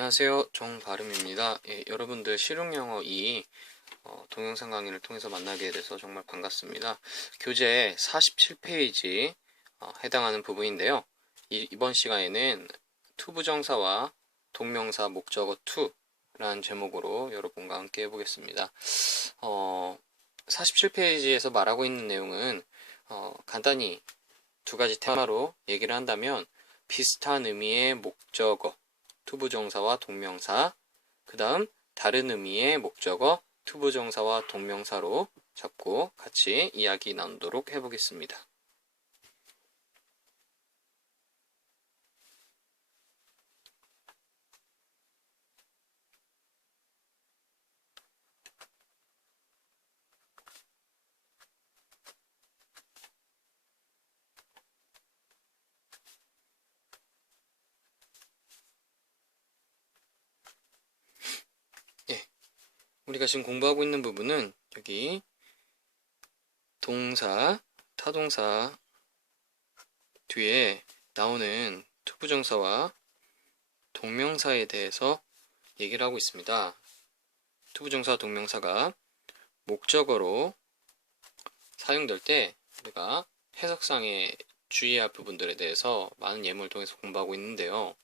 안녕하세요. 정발음입니다. 여러분들 실용영어 2 동영상 강의를 통해서 만나게 돼서 정말 반갑습니다. 교재 47페이지 해당하는 부분인데요. 이번 시간에는 투부정사와 동명사 목적어 to라는 제목으로 여러분과 함께 해보겠습니다. 47페이지에서 말하고 있는 내용은 간단히 두 가지 테마로 얘기를 한다면 비슷한 의미의 목적어 투부정사와 동명사, 그 다음 다른 의미의 목적어 투부정사와 동명사로 잡고 같이 이야기 나누도록 해보겠습니다. 우리가 지금 공부하고 있는 부분은 여기 동사, 타동사 뒤에 나오는 투부정사와 동명사에 대해서 얘기를 하고 있습니다. 투부정사, 동명사가 목적어로 사용될 때 우리가 해석상에 주의할 부분들에 대해서 많은 예문을 통해서 공부하고 있는데요.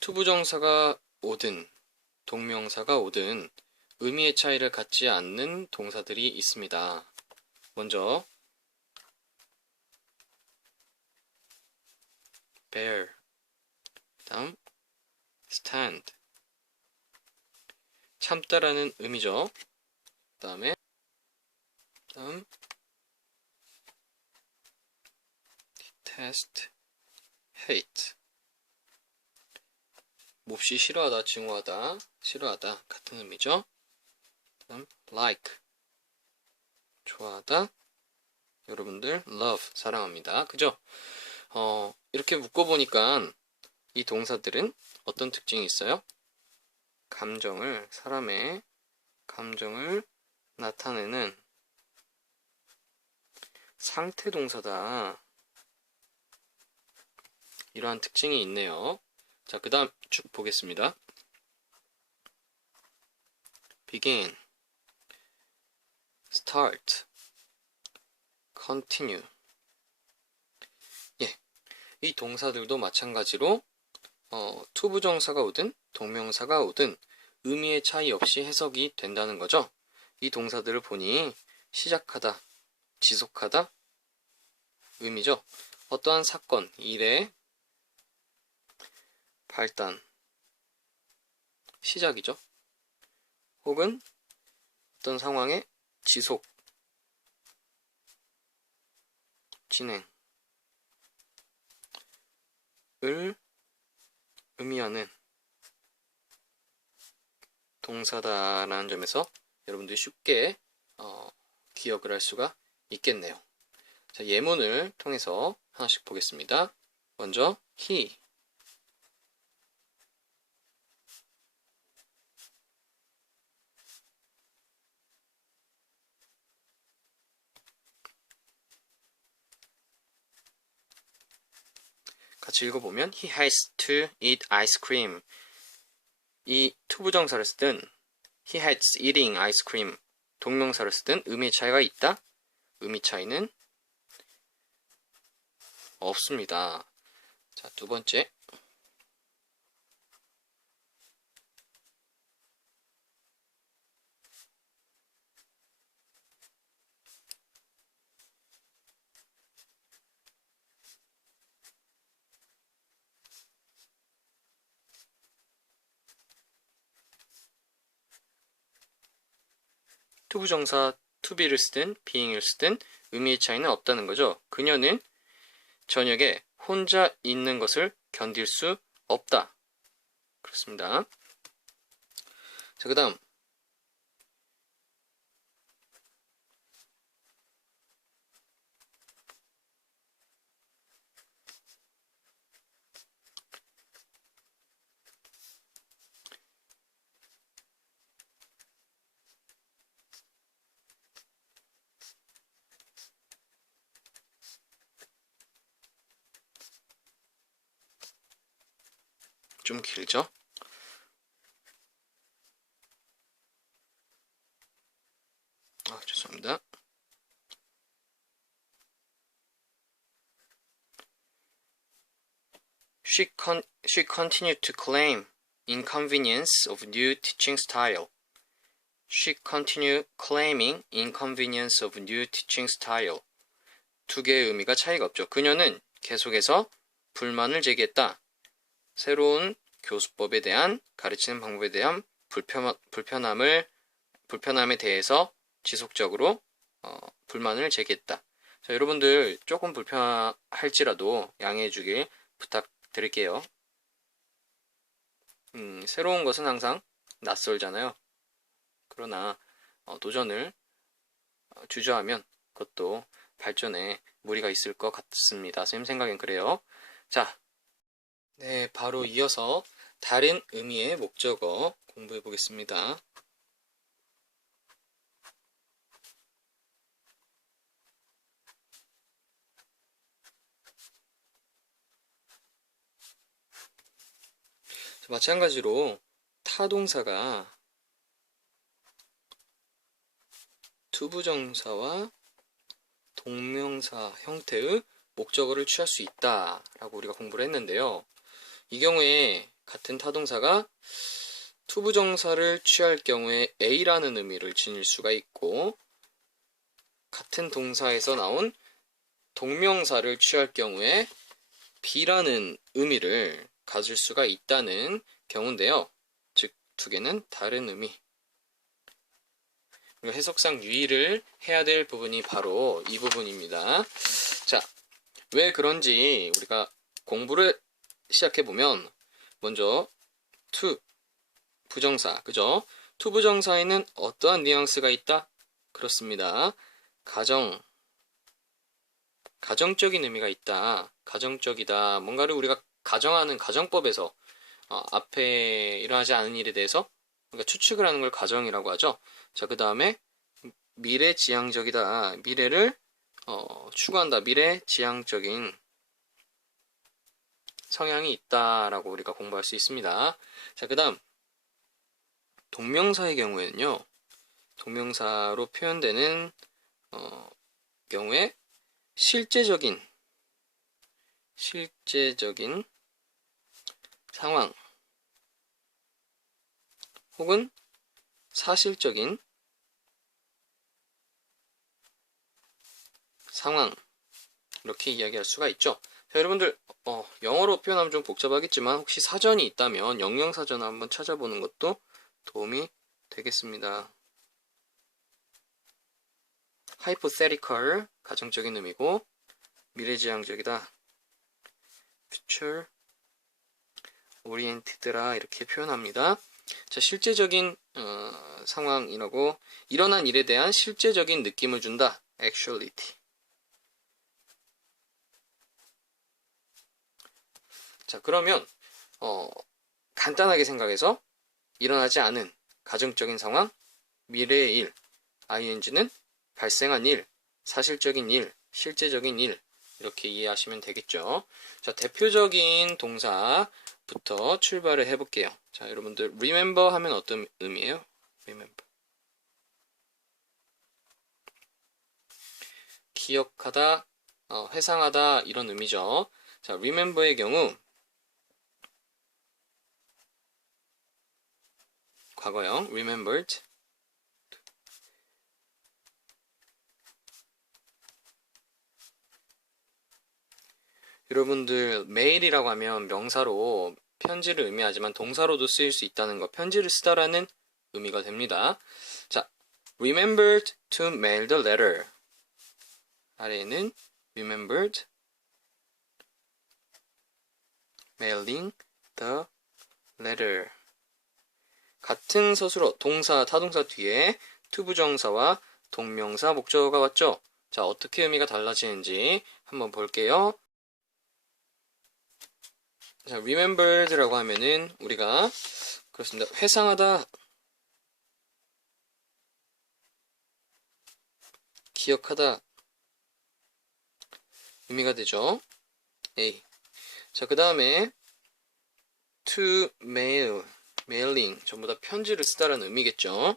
투부정사가 오든 동명사가 오든 의미의 차이를 갖지 않는 동사들이 있습니다. 먼저 bear, 다음 stand, 참다라는 의미죠. 다음 detest, hate, 몹시 싫어하다, 증오하다, 싫어하다 같은 의미죠. 다음 like, 좋아하다, 여러분들 love, 사랑합니다. 그죠? 이렇게 묶어보니까 이 동사들은 어떤 특징이 있어요? 사람의 감정을 나타내는 상태 동사다. 이러한 특징이 있네요. 자, 그 다음 쭉 보겠습니다. begin, start, continue. 이 동사들도 마찬가지로 투부정사가 오든 동명사가 오든 의미의 차이 없이 해석이 된다는 거죠. 이 동사들을 보니 시작하다, 지속하다 의미죠. 어떠한 사건, 일의 발단, 시작이죠. 혹은 어떤 상황의 지속, 진행을 의미하는 동사다라는 점에서 여러분들이 쉽게 기억을 할 수가 있겠네요. 자, 예문을 통해서 하나씩 보겠습니다. 먼저 he, 같이 읽어보면 he has to eat ice cream. 이 투부정사를 쓰든 he has eating ice cream 동명사를 쓰든 의미 차이가 있다? 의미 차이는 없습니다. 자, 두 번째 투부정사 to be를 쓰든 being을 쓰든 의미의 차이는 없다는 거죠. 그녀는 저녁에 혼자 있는 것을 견딜 수 없다. 그렇습니다. 자, 그 다음 좀 길죠? 죄송합니다. She continued to claim inconvenience of new teaching style. She continued claiming inconvenience of new teaching style. 두 개의 의미가 차이가 없죠. 그녀는 계속해서 불만을 제기했다. 새로운 교수법에 대한, 가르치는 방법에 대한 불편함에 대해서 지속적으로 불만을 제기했다. 자, 여러분들 조금 불편할지라도 양해해 주길 부탁드릴게요. 새로운 것은 항상 낯설잖아요. 그러나 도전을 주저하면 그것도 발전에 무리가 있을 것 같습니다. 선생님 생각엔 그래요. 자, 네, 바로 이어서 다른 의미의 목적어 공부해 보겠습니다. 마찬가지로 타동사가 투부정사와 동명사 형태의 목적어를 취할 수 있다라고 우리가 공부를 했는데요. 이 경우에 같은 타동사가 투부정사를 취할 경우에 A라는 의미를 지닐 수가 있고, 같은 동사에서 나온 동명사를 취할 경우에 B라는 의미를 가질 수가 있다는 경우인데요. 즉, 두 개는 다른 의미. 우리가 해석상 유의를 해야 될 부분이 바로 이 부분입니다. 자, 왜 그런지 우리가 공부를 시작해보면, 먼저 to 부정사, 그죠? to 부정사에는 어떠한 뉘앙스가 있다? 그렇습니다. 가정적인 의미가 있다. 가정적이다. 뭔가를 우리가 가정하는 가정법에서 앞에 일어나지 않은 일에 대해서 우리가 추측을 하는 걸 가정이라고 하죠. 자, 그 다음에 미래지향적이다. 미래를 추구한다. 미래지향적인 성향이 있다라고 우리가 공부할 수 있습니다. 자, 그 다음 동명사의 경우에는요. 동명사로 표현되는 경우에 실제적인 상황 혹은 사실적인 상황, 이렇게 이야기할 수가 있죠. 자, 여러분들 영어로 표현하면 좀 복잡하겠지만 혹시 사전이 있다면 영영사전을 한번 찾아보는 것도 도움이 되겠습니다. hypothetical, 가정적인 의미고, 미래지향적이다, future oriented라 이렇게 표현합니다. 자, 실제적인 상황이라고, 일어난 일에 대한 실제적인 느낌을 준다, actuality. 자, 그러면 간단하게 생각해서 일어나지 않은 가정적인 상황, 미래의 일, ing는 발생한 일, 사실적인 일, 실제적인 일, 이렇게 이해하시면 되겠죠. 자, 대표적인 동사부터 출발을 해볼게요. 자, 여러분들 remember 하면 어떤 의미예요? remember. 기억하다, 회상하다, 이런 의미죠. 자, remember의 경우 과거형 remembered. 여러분들 메일이라고 하면 명사로 편지를 의미하지만 동사로도 쓰일 수 있다는 거, 편지를 쓰다라는 의미가 됩니다. 자, remembered to mail the letter. 아래에는 remembered mailing the letter. 같은 서술어, 동사, 타동사 뒤에 투부정사와 동명사, 목적어가 왔죠? 자, 어떻게 의미가 달라지는지 한번 볼게요. 자, remembered라고 하면은 우리가 그렇습니다. 회상하다, 기억하다 의미가 되죠. A. 자, 그 다음에 to mail, mailing, 전부 다 편지를 쓰다라는 의미겠죠.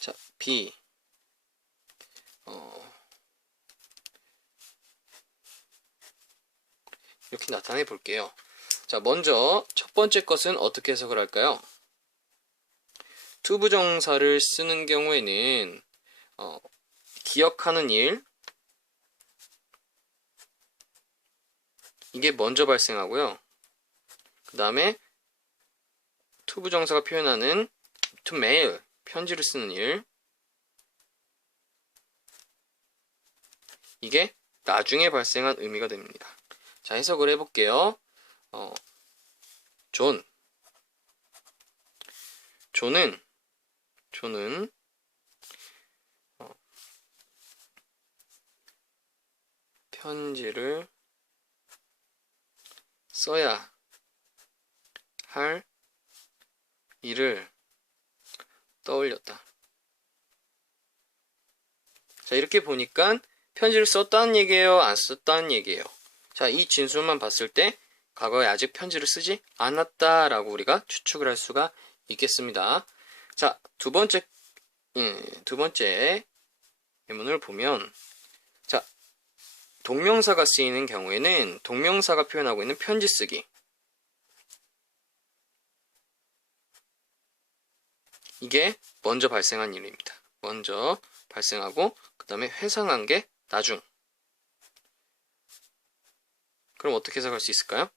자, B. 이렇게 나타내 볼게요. 자, 먼저 첫 번째 것은 어떻게 해석을 할까요? 투부정사를 쓰는 경우에는 기억하는 일, 이게 먼저 발생하고요. 그 다음에 투부정사가 표현하는 to mail, 편지를 쓰는 일, 이게 나중에 발생한 의미가 됩니다. 자, 해석을 해볼게요. 존은 편지를 써야 할 일을 떠올렸다. 자, 이렇게 보니까 편지를 썼다는 얘기예요? 안 썼다는 얘기예요? 자, 이 진술만 봤을 때 과거에 아직 편지를 쓰지 않았다라고 우리가 추측을 할 수가 있겠습니다. 자, 두 번째 예문을 보면, 자, 동명사가 쓰이는 경우에는 동명사가 표현하고 있는 편지 쓰기, 이게 먼저 발생한 일입니다. 먼저 발생하고 그 다음에 회상한 게 나중. 그럼 어떻게 해석할 수 있을까요?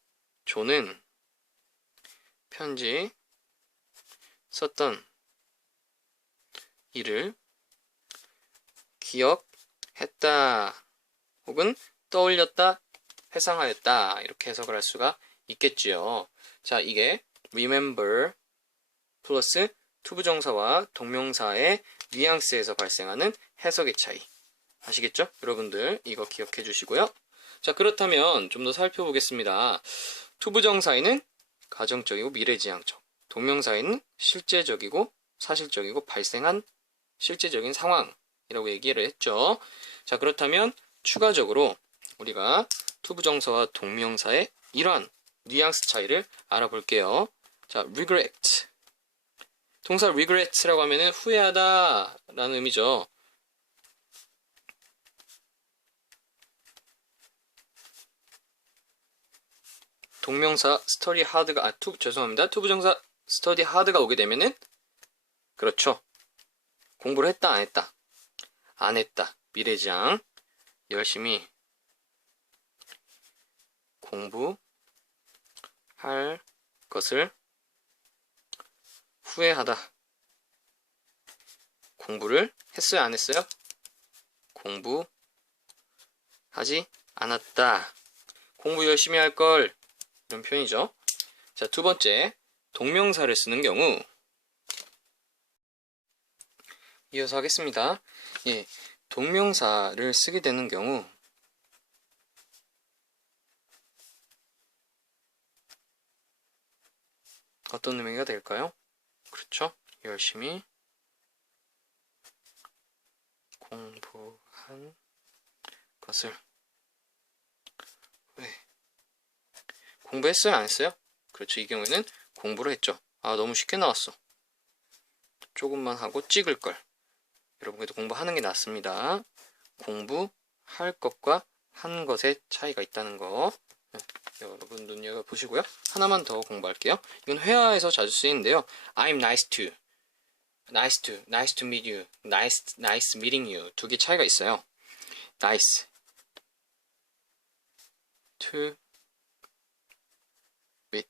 존은 편지 썼던 일을 기억했다 혹은 떠올렸다, 회상하였다, 이렇게 해석을 할 수가 있겠지요. 자, 이게 remember 플러스 투부정사와 동명사의 뉘앙스에서 발생하는 해석의 차이. 아시겠죠? 여러분들 이거 기억해 주시고요. 자, 그렇다면 좀 더 살펴보겠습니다. 투부정사에는 가정적이고 미래지향적, 동명사에는 실제적이고 사실적이고 발생한 실제적인 상황이라고 얘기를 했죠. 자, 그렇다면 추가적으로 우리가 투부정사와 동명사의 이러한 뉘앙스 차이를 알아볼게요. 자, regret. 동사 regret라고 하면은 후회하다 라는 의미죠. 동명사 study hard가 죄송합니다. 투부정사 study hard가 오게 되면은 그렇죠. 공부를 했다 안 했다? 안 했다. 미래지향. 열심히 공부할 것을 후회하다. 공부를 했어요 안 했어요? 공부하지 않았다. 공부 열심히 할 걸, 이런 표현이죠. 자, 두 번째, 동명사를 쓰는 경우 이어서 하겠습니다. 예, 동명사를 쓰게 되는 경우 어떤 의미가 될까요? 그렇죠? 열심히 공부한 것을 공부했어요 안 했어요? 그렇죠. 이 경우에는 공부를 했죠. 아, 너무 쉽게 나왔어. 조금만 하고 찍을 걸. 여러분께도 공부하는 게 낫습니다. 공부할 것과 한 것의 차이가 있다는 거 여러분 눈여겨보시고요. 하나만 더 공부할게요. 이건 회화에서 자주 쓰이는데요. I'm nice to meet you, nice meeting you. 두 개 차이가 있어요. nice to meet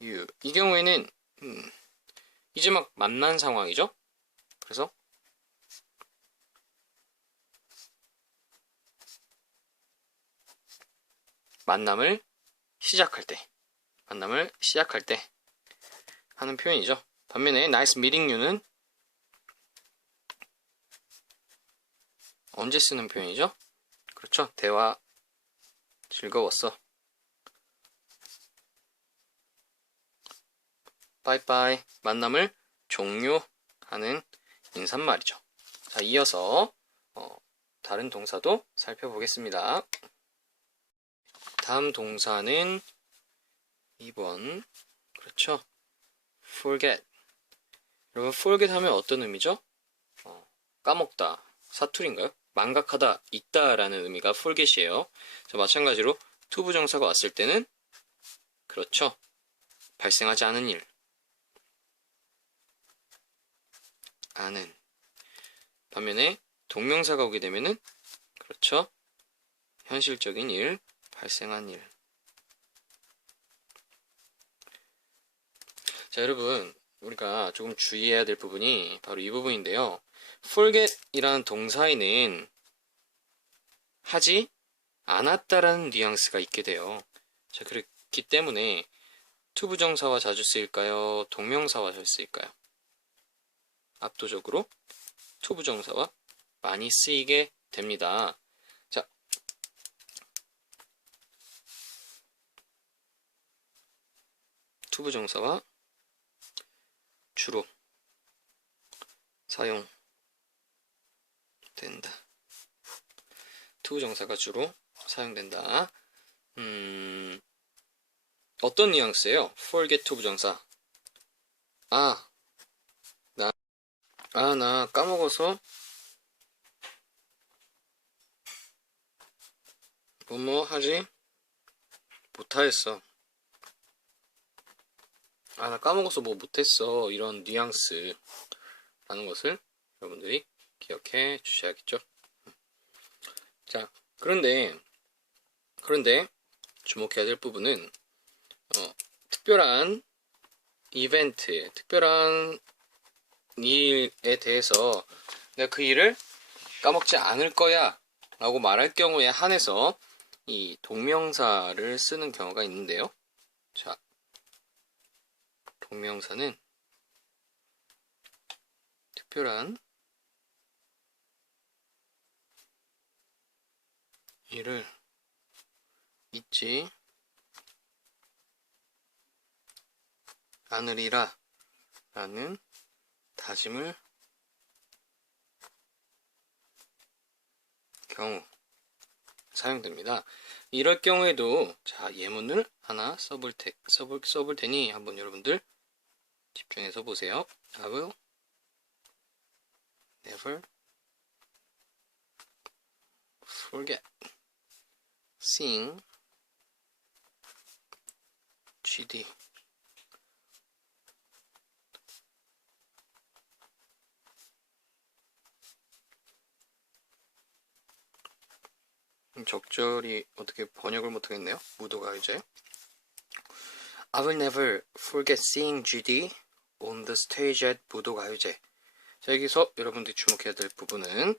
you. 이 경우에는 이제 막 만난 상황이죠. 그래서 만남을 시작할 때 하는 표현이죠. 반면에 nice meeting you는 언제 쓰는 표현이죠? 그렇죠. 대화 즐거웠어. 바이바이. 만남을 종료하는 인사말이죠. 자, 이어서 다른 동사도 살펴보겠습니다. 다음 동사는 2번. 그렇죠. forget. 여러분, forget 하면 어떤 의미죠? 까먹다, 사투리인가요? 망각하다, 잊다 라는 의미가 forget이에요. 자, 마찬가지로 투부정사가 왔을 때는 그렇죠. 발생하지 않은 일. 않은. 반면에 동명사가 오게 되면은 그렇죠. 현실적인 일, 발생한 일. 자, 여러분, 우리가 조금 주의해야 될 부분이 바로 이 부분인데요. forget이라는 동사에는 하지 않았다라는 뉘앙스가 있게 돼요. 자, 그렇기 때문에 투부정사와 자주 쓰일까요? 동명사와 자주 쓰일까요? 압도적으로 투부정사와 많이 쓰이게 됩니다. 자, 투부정사와 주로 사용된다. 투부정사가 주로 사용된다. 어떤 뉘앙스예요? forget 투부정사. 나 까먹어서 뭐뭐 하지 못하겠어. 나 까먹어서 뭐 못했어. 이런 뉘앙스라는 것을 여러분들이 기억해 주셔야겠죠. 자, 그런데 주목해야 될 부분은 특별한 이벤트, 특별한 일에 대해서 내가 그 일을 까먹지 않을 거야 라고 말할 경우에 한해서 이 동명사를 쓰는 경우가 있는데요. 자, 동명사는 특별한 일을 잊지 않으리라 라는 다짐을 경우 사용됩니다. 이럴 경우에도 자, 예문을 하나 써볼 테니 한번 여러분들 집중해서 보세요. I will never forget seeing GD. 적절히 어떻게 번역을 못하겠네요. 무도가 이제 I will never forget seeing GD on the stage at 무도가요제. 자, 여기서 여러분들이 주목해야 될 부분은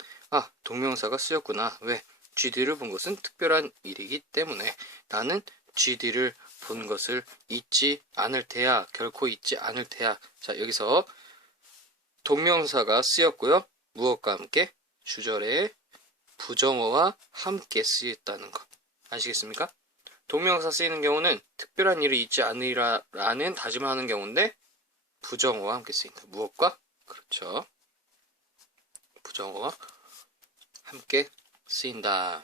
동명사가 쓰였구나. 왜? GD를 본 것은 특별한 일이기 때문에 나는 GD를 본 것을 잊지 않을 테야. 결코 잊지 않을 테야. 자, 여기서 동명사가 쓰였고요. 무엇과 함께? 주절에 부정어와 함께 쓰였다는 것. 아시겠습니까? 동명사 쓰이는 경우는 특별한 일을 잊지 않으리라는 다짐을 하는 경우인데 부정어와 함께 쓰인다. 무엇과? 그렇죠. 부정어와 함께 쓰인다.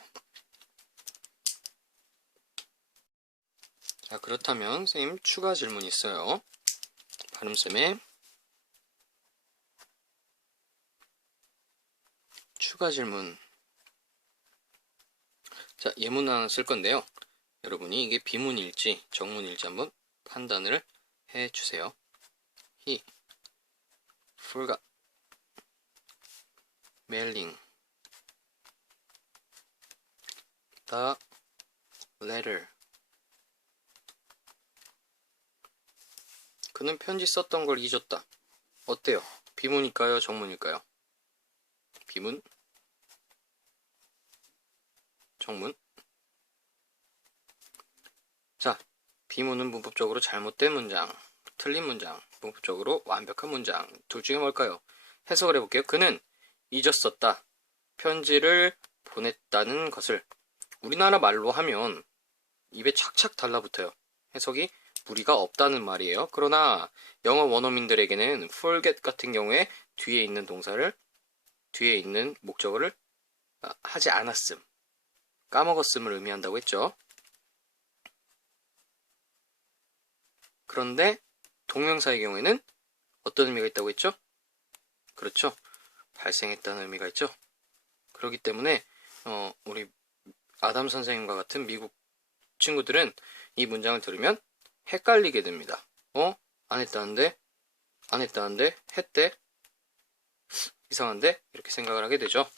자, 그렇다면 선생님 추가 질문이 있어요. 발음쌤의 추가 질문. 자, 예문 하나 쓸 건데요. 여러분이 이게 비문일지 정문일지 한번 판단을 해주세요. He forgot mailing the letter. 그는 편지 썼던 걸 잊었다. 어때요? 비문일까요? 정문일까요? 비문? 정문? 자, 비문은 문법적으로 잘못된 문장, 틀린 문장, 문법적으로 완벽한 문장, 둘 중에 뭘까요? 해석을 해볼게요. 그는 잊었었다. 편지를 보냈다는 것을. 우리나라 말로 하면 입에 착착 달라붙어요. 해석이 무리가 없다는 말이에요. 그러나 영어 원어민들에게는 forget 같은 경우에 뒤에 있는 동사를, 뒤에 있는 목적어를 하지 않았음, 까먹었음을 의미한다고 했죠. 그런데 동명사의 경우에는 어떤 의미가 있다고 했죠? 그렇죠. 발생했다는 의미가 있죠. 그렇기 때문에 우리 아담 선생님과 같은 미국 친구들은 이 문장을 들으면 헷갈리게 됩니다. 안 했다는데? 안 했다는데? 했대? 이상한데? 이렇게 생각을 하게 되죠.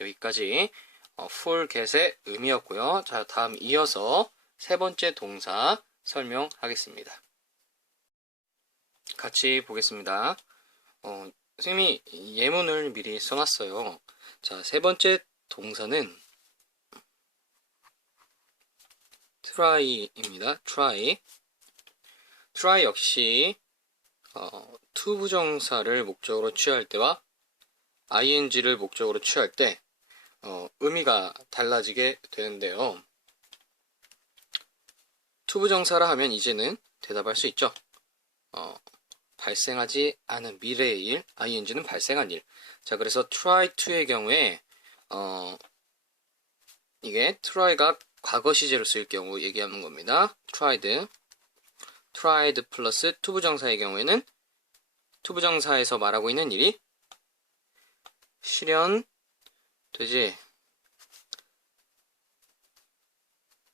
여기까지 forget의 의미였고요. 자, 다음 이어서 세 번째 동사 설명하겠습니다. 같이 보겠습니다. 선생님이 예문을 미리 써놨어요. 자, 세 번째 동사는 try입니다. try 역시 투부정사를 목적으로 취할 때와 ing를 목적으로 취할 때 의미가 달라지게 되는데요. 투부정사라 하면 이제는 대답할 수 있죠. 발생하지 않은 미래의 일, ing는 발생한 일. 자, 그래서 try to의 경우에 이게 try가 과거 시제로 쓰일 경우 얘기하는 겁니다. tried 플러스 투부정사의 경우에는 투부정사에서 말하고 있는 일이 실현되지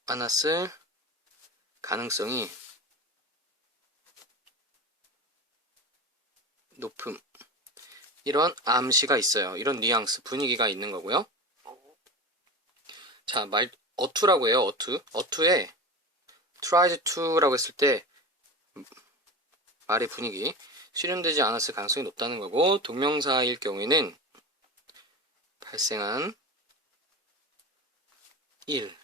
않았을 가능성이 높음. 이런 암시가 있어요. 이런 뉘앙스, 분위기가 있는 거고요. 자, 어투라고 해요. 어투에 tried to라고 했을 때 말의 분위기, 실현되지 않았을 가능성이 높다는 거고, 동명사일 경우에는 발생한 일을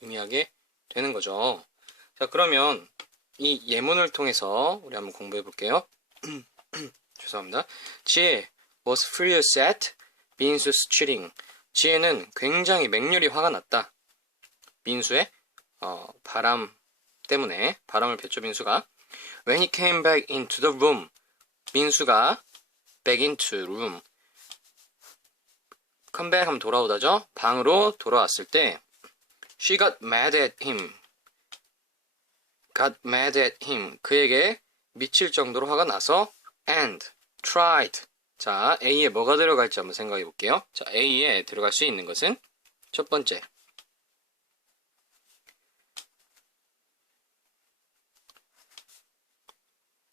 의미하게 되는 거죠. 자, 그러면 이 예문을 통해서 우리 한번 공부해 볼게요. 죄송합니다. 지혜 was furious at 민수's cheating. 지혜는 굉장히 맹렬히 화가 났다. 민수의 바람 때문에, 바람을 폈죠, 민수가. When he came back into the room. 민수가 back into room. come back 하면 돌아오다죠. 방으로 돌아왔을 때 she got mad at him. 그에게 미칠 정도로 화가 나서 and tried. 자, A에 뭐가 들어갈지 한번 생각해 볼게요. 자, A에 들어갈 수 있는 것은 첫 번째,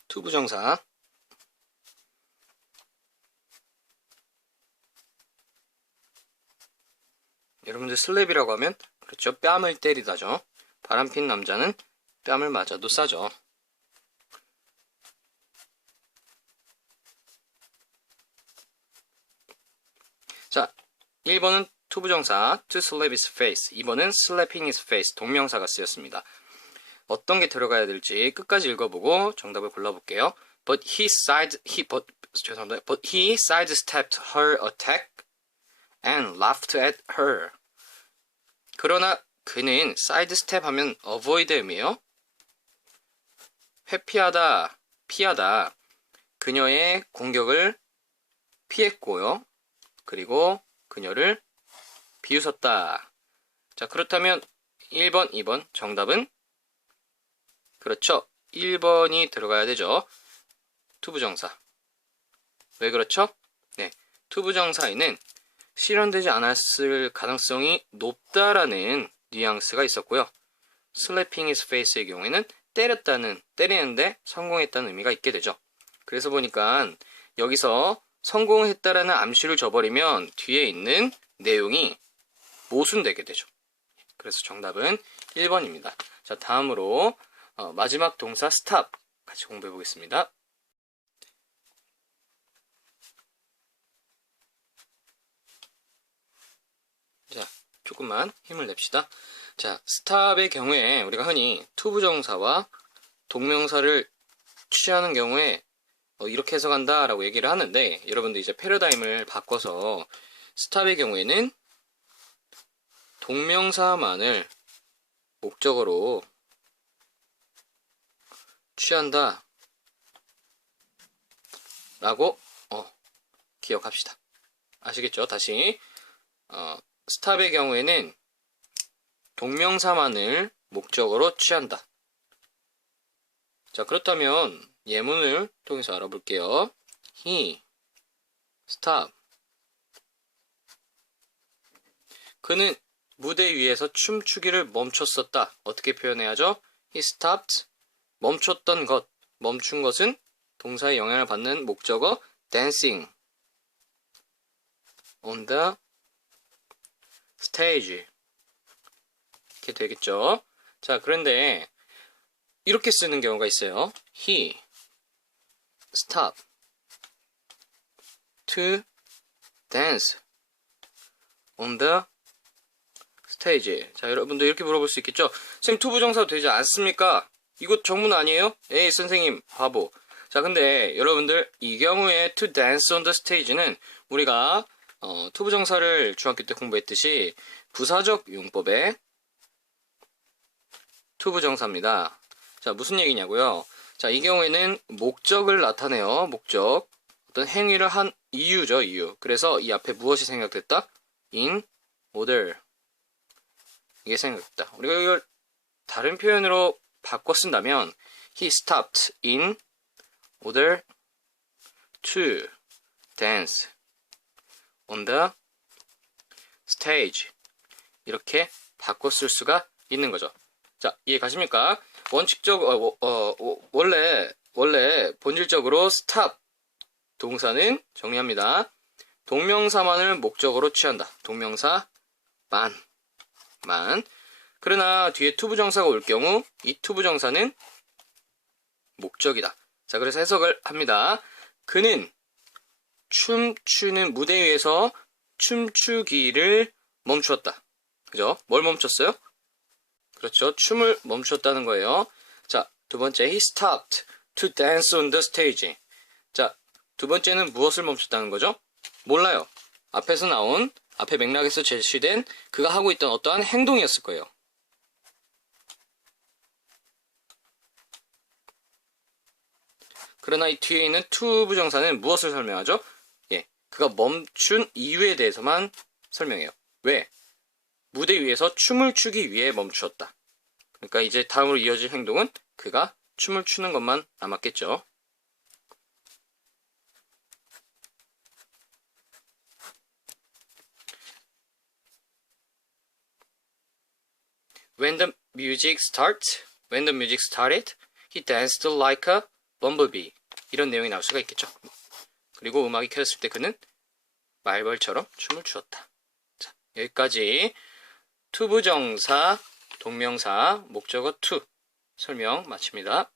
투부정사. 여러분들 슬랩이라고 하면 그렇죠, 뺨을 때리다죠. 바람핀 남자는 뺨을 맞아도 싸죠. 자, 1번은 투부정사 to slap his face, 2번은 slapping his face, 동명사가 쓰였습니다. 어떤 게 들어가야 될지 끝까지 읽어보고 정답을 골라볼게요. But he sidestepped her attack and laughed at her. 그러나 그는 sidestep 하면 avoid 의미예요. 회피하다, 피하다. 그녀의 공격을 피했고요. 그리고 그녀를 비웃었다. 자, 그렇다면 1번, 2번 정답은 그렇죠. 1번이 들어가야 되죠. 투부정사. 왜 그렇죠? 네, 투부정사에는 실현되지 않았을 가능성이 높다라는 뉘앙스가 있었고요. slapping his face의 경우에는 때리는데 성공했다는 의미가 있게 되죠. 그래서 보니까 여기서 성공했다라는 암시를 줘버리면 뒤에 있는 내용이 모순되게 되죠. 그래서 정답은 1번입니다. 자, 다음으로 마지막 동사 stop 같이 공부해 보겠습니다. 자, 조금만 힘을 냅시다. 자, stop의 경우에 우리가 흔히 투부정사와 동명사를 취하는 경우에 이렇게 해석한다 라고 얘기를 하는데, 여러분들 이제 패러다임을 바꿔서 stop의 경우에는 동명사만을 목적으로 취한다 라고 기억합시다. 아시겠죠? 다시 stop의 경우에는 동명사만을 목적으로 취한다. 자, 그렇다면 예문을 통해서 알아볼게요. He stop. 그는 무대 위에서 춤추기를 멈췄었다. 어떻게 표현해야죠? He stopped. 멈췄던 것. 멈춘 것은 동사의 영향을 받는 목적어 dancing on the stage. 이렇게 되겠죠. 자, 그런데 이렇게 쓰는 경우가 있어요. He stopped to dance on the stage. 자, 여러분도 이렇게 물어볼 수 있겠죠. 선생님, 투부정사 되지 않습니까? 이거 정문 아니에요? 에이, 선생님, 바보. 자, 근데 여러분들 이 경우에 to dance on the stage는 우리가 투부정사를 중학교 때 공부했듯이 부사적 용법의 투부정사입니다. 자, 무슨 얘기냐고요? 자, 이 경우에는 목적을 나타내요. 목적. 어떤 행위를 한 이유죠, 이유. 그래서 이 앞에 무엇이 생각됐다? in order. 이게 생각됐다. 우리가 이걸 다른 표현으로 바꿔 쓴다면 he stopped in order to dance on the stage. 이렇게 바꿔 쓸 수가 있는 거죠. 자, 이해 가십니까? 원래 본질적으로 stop 동사는 정리합니다. 동명사만을 목적어로 취한다. 동명사 만. 그러나 뒤에 투부정사가 올 경우 이 투부정사는 목적이다. 자, 그래서 해석을 합니다. 그는 춤추는 무대 위에서 춤추기를 멈추었다. 그죠? 뭘 멈췄어요? 그렇죠. 춤을 멈췄다는 거예요. 자, 두 번째, he stopped to dance on the stage. 자, 두 번째는 무엇을 멈췄다는 거죠? 몰라요. 앞에서 나온, 앞에 맥락에서 제시된 그가 하고 있던 어떠한 행동이었을 거예요. 그러나 이 뒤에 있는 to 부정사는 무엇을 설명하죠? 예, 그가 멈춘 이유에 대해서만 설명해요. 왜? 무대 위에서 춤을 추기 위해 멈추었다. 그러니까 이제 다음으로 이어질 행동은 그가 춤을 추는 것만 남았겠죠. When the music started, he danced like a bumblebee. 이런 내용이 나올 수가 있겠죠. 그리고 음악이 켜졌을 때 그는 말벌처럼 춤을 추었다. 자, 여기까지 투부정사, 동명사, 목적어 to 설명 마칩니다.